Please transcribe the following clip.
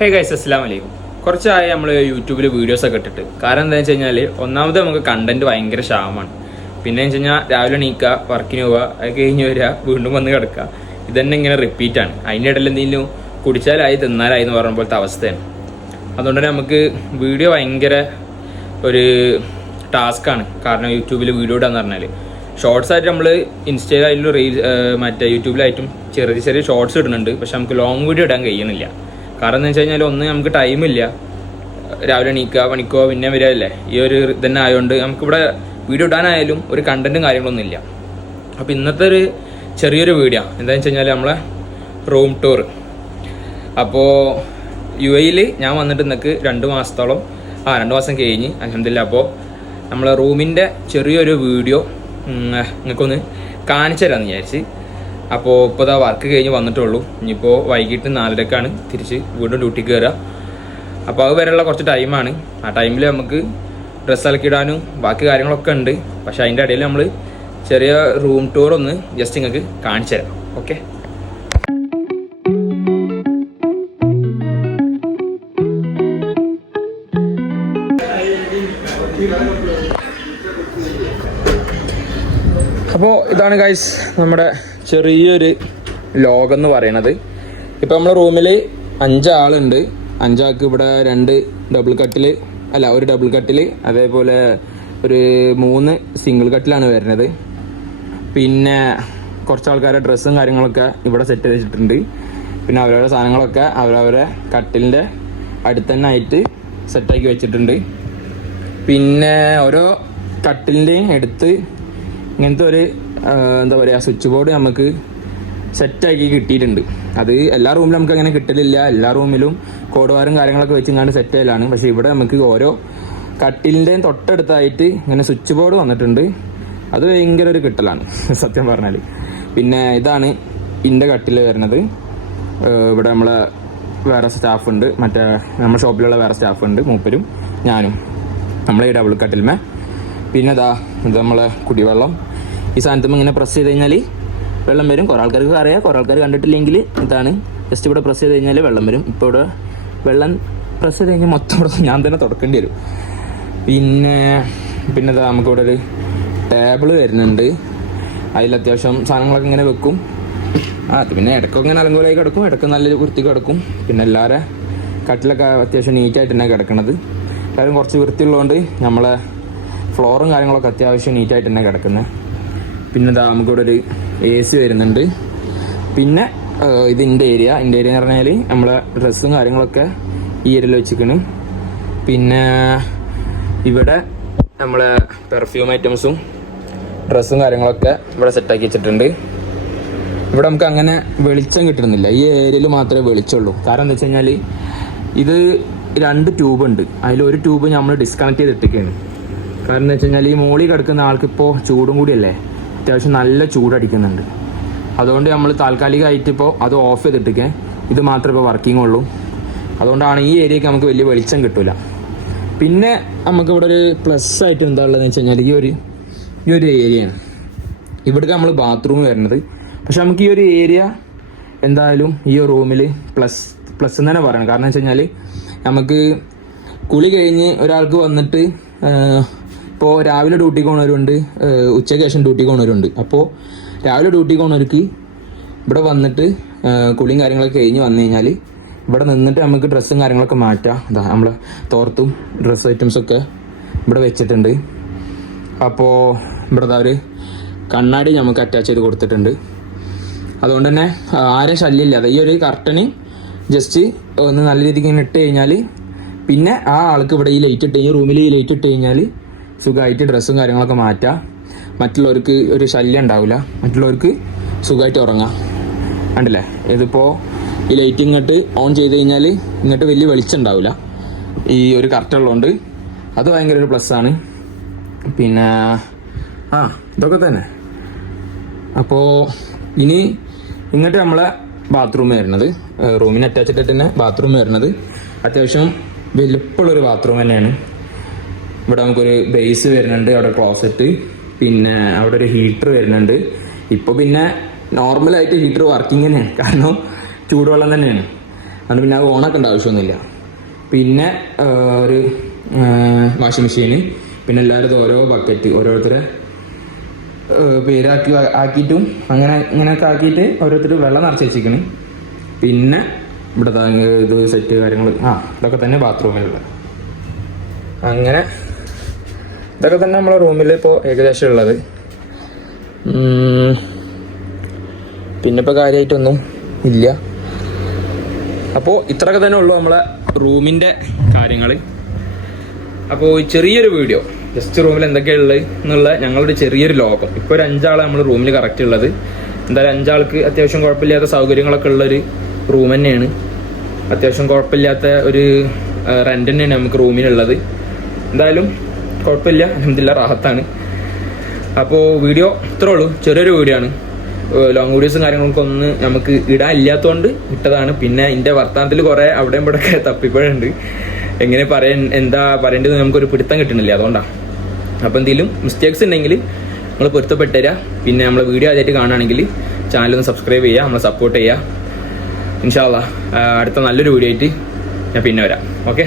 Hey guys, അസ്സലാമു അലൈക്കും. കുറച്ചായി നമ്മൾ യൂട്യൂബിൽ വീഡിയോസൊക്കെ ഇട്ടിട്ട്. കാരണം എന്താണെന്ന് വെച്ച് കഴിഞ്ഞാൽ ഒന്നാമത് നമുക്ക് കണ്ടന്റ് ഭയങ്കര ക്ഷാമമാണ്. പിന്നെ വെച്ച് കഴിഞ്ഞാൽ രാവിലെ എണീക്കുക, വർക്കിന് പോവുക, അത് കഴിഞ്ഞ് വരിക, വീണ്ടും വന്ന് കിടക്കുക. ഇതന്നെ ഇങ്ങനെ റിപ്പീറ്റാണ്. അതിൻ്റെ ഇടയിൽ എന്തെങ്കിലും കുടിച്ചാലായി തിന്നാലായി എന്ന് പറഞ്ഞ പോലത്തെ അവസ്ഥയാണ്. അതുകൊണ്ട് തന്നെ നമുക്ക് വീഡിയോ ഭയങ്കര ഒരു ടാസ്ക്കാണ്. കാരണം യൂട്യൂബിൽ വീഡിയോ ഇടാന്ന് പറഞ്ഞാൽ ഷോർട്സ് ആയിട്ട് നമ്മൾ ഇൻസ്റ്റയിലായാലും മറ്റേ യൂട്യൂബിലായിട്ടും ചെറിയ ചെറിയ ഷോർട്സ് ഇടുന്നുണ്ട്. പക്ഷെ നമുക്ക് ലോങ് വീഡിയോ ഇടാൻ കഴിയുന്നില്ല. കാരണം എന്ന് വെച്ച് കഴിഞ്ഞാൽ ഒന്ന് നമുക്ക് ടൈമില്ല. രാവിലെ എണീക്കുക, പണിക്കോ പിന്നെ വരികയല്ലേ. ഈ ഒരു തന്നെ ആയതുകൊണ്ട് നമുക്കിവിടെ വീഡിയോ ഇടാനായാലും ഒരു കണ്ടന്റും കാര്യങ്ങളൊന്നും ഇല്ല. അപ്പോൾ ഇന്നത്തെ ഒരു ചെറിയൊരു വീഡിയോ എന്താണെന്ന് വെച്ച് കഴിഞ്ഞാൽ നമ്മളെ റൂം ടൂർ. അപ്പോൾ UAE ഞാൻ വന്നിട്ട് നിങ്ങൾക്ക് 2 മാസത്തോളം 2 മാസം കഴിഞ്ഞ് അൽഹംദുലില്ലാ. അപ്പോൾ നമ്മളെ റൂമിൻ്റെ ചെറിയൊരു വീഡിയോ നിങ്ങൾക്കൊന്ന് കാണിച്ചു തരാമെന്ന് വിചാരിച്ച്. അപ്പോൾ ഇപ്പോൾ ഇതാ വർക്ക് കഴിഞ്ഞ് വന്നിട്ടുള്ളൂ. ഇനിയിപ്പോൾ വൈകിട്ട് 4:30ക്കാണ് തിരിച്ച് വീണ്ടും ഡ്യൂട്ടിക്ക് കയറുക. അപ്പോൾ അത് വരെയുള്ള കുറച്ച് ടൈമാണ്. ആ ടൈമിൽ നമുക്ക് ഡ്രസ്സ് അലക്കിടാനും ബാക്കി കാര്യങ്ങളൊക്കെ ഉണ്ട്. പക്ഷേ അതിൻ്റെ ഇടയിൽ നമ്മൾ ചെറിയ റൂം ടൂർ ഒന്ന് ജസ്റ്റ് നിങ്ങൾക്ക് കാണിച്ചു തരാം. ഓക്കെ, അപ്പോൾ ഇതാണ് ഗൈസ് നമ്മുടെ ചെറിയൊരു ലോകം എന്ന് പറയണത്. ഇപ്പോൾ നമ്മുടെ റൂമിൽ 5 ആളുണ്ട്. 5 ആൾക്ക് ഇവിടെ 2 ഡബിൾ കട്ടിൽ, അല്ല ഒരു ഡബിൾ കട്ടിൽ, അതേപോലെ ഒരു 3 സിംഗിൾ കട്ടിലാണ് വരുന്നത്. പിന്നെ കുറച്ച് ആൾക്കാരുടെ ഡ്രസ്സും കാര്യങ്ങളൊക്കെ ഇവിടെ സെറ്റ് ചെയ്ത് വെച്ചിട്ടുണ്ട്. പിന്നെ അവരവരുടെ സാധനങ്ങളൊക്കെ അവരവരുടെ കട്ടിലിൻ്റെ അടുത്ത് തന്നെ ആയിട്ട് സെറ്റാക്കി വെച്ചിട്ടുണ്ട്. പിന്നെ ഓരോ കട്ടിലിൻ്റെയും എടുത്ത് ഇങ്ങനത്തെ ഒരു എന്താ പറയുക സ്വിച്ച് ബോർഡ് നമുക്ക് സെറ്റാക്കി കിട്ടിയിട്ടുണ്ട്. അത് എല്ലാ റൂമിലും നമുക്ക് അങ്ങനെ കിട്ടലില്ല. എല്ലാ റൂമിലും കോഡ്വാറും കാര്യങ്ങളൊക്കെ വെച്ചിങ്ങാണ്ട് സെറ്റ് ചെയ്യലാണ്. പക്ഷേ ഇവിടെ നമുക്ക് ഓരോ കട്ടിലിൻ്റെയും തൊട്ടടുത്തായിട്ട് ഇങ്ങനെ സ്വിച്ച് ബോർഡ് വന്നിട്ടുണ്ട്. അത് ഭയങ്കര ഒരു കിട്ടലാണ് സത്യം പറഞ്ഞാൽ. പിന്നെ ഇതാണ് എൻ്റെ കട്ടിൽ വരുന്നത്. ഇവിടെ നമ്മളെ വേറെ സ്റ്റാഫുണ്ട്, മറ്റേ നമ്മുടെ ഷോപ്പിലുള്ള വേറെ സ്റ്റാഫുണ്ട്, മൂപ്പരും ഞാനും നമ്മളെ ഈ ഡബിൾ കട്ടിൽമേ. പിന്നെ ഇത് നമ്മളെ കുടിവെള്ളം. ഈ സാധനത്തുമ്പോൾ ഇങ്ങനെ പ്രസ് ചെയ്ത് കഴിഞ്ഞാൽ വെള്ളം വരും. കുറേ ആൾക്കാർക്ക് അറിയാം, കുറേ ആൾക്കാർ കണ്ടിട്ടില്ലെങ്കിൽ ഇതാണ്. ജസ്റ്റ് ഇവിടെ പ്രസ് ചെയ്ത് കഴിഞ്ഞാൽ വെള്ളം വരും. ഇപ്പോൾ ഇവിടെ വെള്ളം പ്രസ് ചെയ്ത് കഴിഞ്ഞാൽ മൊത്തം ഇവിടെ ഞാൻ തന്നെ തുടക്കേണ്ടി വരും. പിന്നെ നമുക്കിവിടെ ഒരു ടേബിള് വരുന്നുണ്ട്. അതിൽ അത്യാവശ്യം സാധനങ്ങളൊക്കെ ഇങ്ങനെ വെക്കും. അത് പിന്നെ ഇടയ്ക്കൊക്കെ ഇങ്ങനെ അലങ്കോലായി കിടക്കും, ഇടയ്ക്ക് നല്ല വൃത്തി കിടക്കും. പിന്നെ എല്ലാവരും കട്ടിലൊക്കെ അത്യാവശ്യം നീറ്റായിട്ട് തന്നെ കിടക്കണത്. എല്ലാവരും കുറച്ച് വൃത്തിയുള്ളതുകൊണ്ട് നമ്മളെ ഫ്ലോറും കാര്യങ്ങളൊക്കെ അത്യാവശ്യം നീറ്റായിട്ട് തന്നെ കിടക്കുന്നത്. പിന്നെ നമുക്കിവിടെ ഒരു AC വരുന്നുണ്ട്. പിന്നെ ഇത് എൻ്റെ ഏരിയ എന്ന് പറഞ്ഞാൽ നമ്മളെ ഡ്രസ്സും കാര്യങ്ങളൊക്കെ ഈ ഏരിയയിൽ വെച്ചിരിക്കണ്. പിന്നെ ഇവിടെ നമ്മളെ പെർഫ്യൂം ഐറ്റംസും ഡ്രസ്സും കാര്യങ്ങളൊക്കെ ഇവിടെ സെറ്റാക്കി വെച്ചിട്ടുണ്ട്. ഇവിടെ നമുക്ക് അങ്ങനെ വെളിച്ചം കിട്ടുന്നില്ല. ഈ ഏരിയയിൽ മാത്രമേ വെളിച്ചമുള്ളൂ. കാരണം എന്താ വെച്ച് കഴിഞ്ഞാൽ ഇത് 2 ട്യൂബ് ഉണ്ട്. അതിലൊരു ട്യൂബ് നമ്മൾ ഡിസ്കണക്ട് ചെയ്തിട്ടൊക്കെയാണ്. കാരണം എന്താ വെച്ച് കഴിഞ്ഞാൽ ഈ മോളിൽ കിടക്കുന്ന ആൾക്കിപ്പോൾ ചൂടും കൂടിയല്ലേ, അത്യാവശ്യം നല്ല ചൂടടിക്കുന്നുണ്ട്. അതുകൊണ്ട് നമ്മൾ താൽക്കാലികമായിട്ട് ഇപ്പോൾ അത് ഓഫ് ചെയ്തിട്ടൊക്കെ ഇത് മാത്രമേ ഇപ്പോൾ വർക്കിംഗ് ഉള്ളൂ. അതുകൊണ്ടാണ് ഈ ഏരിയക്ക് നമുക്ക് വലിയ വെളിച്ചം കിട്ടില്ല. പിന്നെ നമുക്കിവിടെ ഒരു പ്ലസ് ആയിട്ട് എന്താ ഉള്ളതെന്ന് വെച്ച് കഴിഞ്ഞാൽ ഈ ഒരു ഏരിയയാണ്. ഇവിടേക്ക് നമ്മൾ ബാത്റൂം വരുന്നത്. പക്ഷെ നമുക്ക് ഈ ഒരു ഏരിയ എന്തായാലും ഈ റൂമിൽ പ്ലസ് എന്ന് തന്നെ പറയണം. കാരണം വെച്ച് കഴിഞ്ഞാൽ നമുക്ക് കുളി കഴിഞ്ഞ് ഒരാൾക്ക് വന്നിട്ട് ഇപ്പോൾ രാവിലെ ഡ്യൂട്ടിക്ക് പോകുന്നവരുണ്ട്, ഉച്ചയ്ക്ക് ശേഷം ഡ്യൂട്ടിക്ക് പോകുന്നവരുണ്ട്. അപ്പോൾ രാവിലെ ഡ്യൂട്ടിക്ക് പോകുന്നവർക്ക് ഇവിടെ വന്നിട്ട് കുളിയും കാര്യങ്ങളൊക്കെ കഴിഞ്ഞ് വന്നു കഴിഞ്ഞാൽ ഇവിടെ നിന്നിട്ട് നമുക്ക് ഡ്രസ്സും കാര്യങ്ങളൊക്കെ മാറ്റാം. നമ്മൾ തോർത്തും ഡ്രസ്സ് ഐറ്റംസൊക്കെ ഇവിടെ വെച്ചിട്ടുണ്ട്. അപ്പോൾ ഇവിടെ ഒരു കണ്ണാടി നമുക്ക് അറ്റാച്ച് ചെയ്ത് കൊടുത്തിട്ടുണ്ട്. അതുകൊണ്ട് തന്നെ ആരും ശല്യമില്ലാതെ ഈ ഒരു കർട്ടന് ജസ്റ്റ് ഒന്ന് നല്ല രീതിക്ക് ഇങ്ങനെ ഇട്ട് കഴിഞ്ഞാൽ പിന്നെ ആ ആൾക്ക് ഇവിടെ ഈ റൂമിൽ ഈ ലൈറ്റ് ഇട്ട് കഴിഞ്ഞാൽ സുഖമായിട്ട് ഡ്രസ്സും കാര്യങ്ങളൊക്കെ മാറ്റാം. മറ്റുള്ളവർക്ക് ഒരു ശല്യം ഉണ്ടാവില്ല, മറ്റുള്ളവർക്ക് സുഖമായിട്ട് ഉറങ്ങാം. കണ്ടില്ലേ, ഇതിപ്പോൾ ഈ ലൈറ്റ് ഇങ്ങോട്ട് ഓൺ ചെയ്ത് കഴിഞ്ഞാൽ ഇങ്ങോട്ട് വലിയ വെളിച്ചം ഉണ്ടാവില്ല ഈ ഒരു കർട്ടനുള്ളതുകൊണ്ട്. അത് ഭയങ്കര ഒരു പ്ലസ്സാണ്. പിന്നെ ഇതൊക്കെ തന്നെ. അപ്പോൾ ഇനി ഇങ്ങോട്ട് നമ്മളെ ബാത്റൂം വരുന്നത്, റൂമിന് അറ്റാച്ച്ഡ് ആയിട്ട് തന്നെ ബാത്റൂം വരുന്നത് അത്യാവശ്യം വലുപ്പമുള്ളൊരു ബാത്റൂം തന്നെയാണ്. ഇവിടെ നമുക്കൊരു ബേസ് വരുന്നുണ്ട്, അവിടെ ക്ലോസറ്റ്, പിന്നെ അവിടെ ഒരു ഹീറ്റർ വരുന്നുണ്ട്. ഇപ്പോൾ പിന്നെ നോർമലായിട്ട് ഹീറ്റർ വർക്കിംഗ് തന്നെയാണ്, കാരണം ചൂടുവെള്ളം തന്നെയാണ്. അതുകൊണ്ട് പിന്നെ അത് ഓണാക്കേണ്ട ആവശ്യമൊന്നുമില്ല. പിന്നെ ഒരു വാഷിംഗ് മെഷീന്, പിന്നെ എല്ലാവരും ഓരോ ബക്കറ്റ് ഓരോരുത്തരെ ആക്കിയിട്ടും ഇങ്ങനെയൊക്കെ ആക്കിയിട്ട് ഓരോരുത്തർ വെള്ളം നിറച്ച് വെച്ചിരിക്കണ്. പിന്നെ ഇവിടെ ഇത് സെറ്റ് കാര്യങ്ങൾ ഇതൊക്കെ തന്നെ ബാത്റൂമിലുള്ളത്. അങ്ങനെ ഇതൊക്കെ തന്നെ നമ്മളെ റൂമിൽ ഇപ്പോൾ ഏകദേശം ഉള്ളത്. പിന്നെ ഇപ്പോൾ കാര്യമായിട്ടൊന്നും ഇല്ല. അപ്പോൾ ഇത്രയൊക്കെ തന്നെ ഉള്ളൂ നമ്മളെ റൂമിൻ്റെ കാര്യങ്ങൾ. അപ്പോൾ ചെറിയൊരു വീഡിയോ, ജസ്റ്റ് റൂമിൽ എന്തൊക്കെയുള്ളത് എന്നുള്ള ഞങ്ങളുടെ ചെറിയൊരു ലോകം. ഇപ്പോൾ ഒരു 5 ആളെ നമ്മൾ റൂമിൽ കറക്റ്റ് ഉള്ളത്. എന്തായാലും 5 ആൾക്ക് അത്യാവശ്യം കുഴപ്പമില്ലാത്ത സൗകര്യങ്ങളൊക്കെ ഉള്ളൊരു റൂം തന്നെയാണ്. അത്യാവശ്യം കുഴപ്പമില്ലാത്ത ഒരു റെൻ്റ് തന്നെയാണ് നമുക്ക് റൂമിനുള്ളത്. എന്തായാലും കുഴപ്പമില്ല, അൽഹംദുലില്ലാ റാഹത്താണ്. അപ്പോൾ വീഡിയോ ഇത്രേ ഉള്ളൂ, ചെറിയൊരു വീഡിയോ ആണ്. ലോങ് വീഡിയോസും കാര്യങ്ങൾക്കൊന്നും നമുക്ക് ഇടാനില്ലാത്തതുകൊണ്ട് ഇട്ടതാണ്. പിന്നെ എൻ്റെ വർത്തമാനത്തിൽ കുറേ അവിടെയും ഇവിടെയൊക്കെ തപ്പിപ്പോഴുണ്ട്. എങ്ങനെ എന്താ പറയേണ്ടത് നമുക്കൊരു പിടുത്തം കിട്ടുന്നില്ല, അതുകൊണ്ടാണ്. അപ്പോൾ എന്തെങ്കിലും മിസ്റ്റേക്സ് ഉണ്ടെങ്കിൽ നമ്മൾ പൊരുത്തപ്പെട്ട് തരിക. പിന്നെ നമ്മളെ വീഡിയോ ആദ്യമായിട്ട് കാണുകയാണെങ്കിൽ ചാനലൊന്ന് സബ്സ്ക്രൈബ് ചെയ്യുക, നമ്മളെ സപ്പോർട്ട് ചെയ്യുക. ഇൻഷാ അല്ലാഹ് അടുത്ത നല്ലൊരു വീഡിയോ ആയിട്ട് ഞാൻ പിന്നെ വരാം. ഓക്കെ.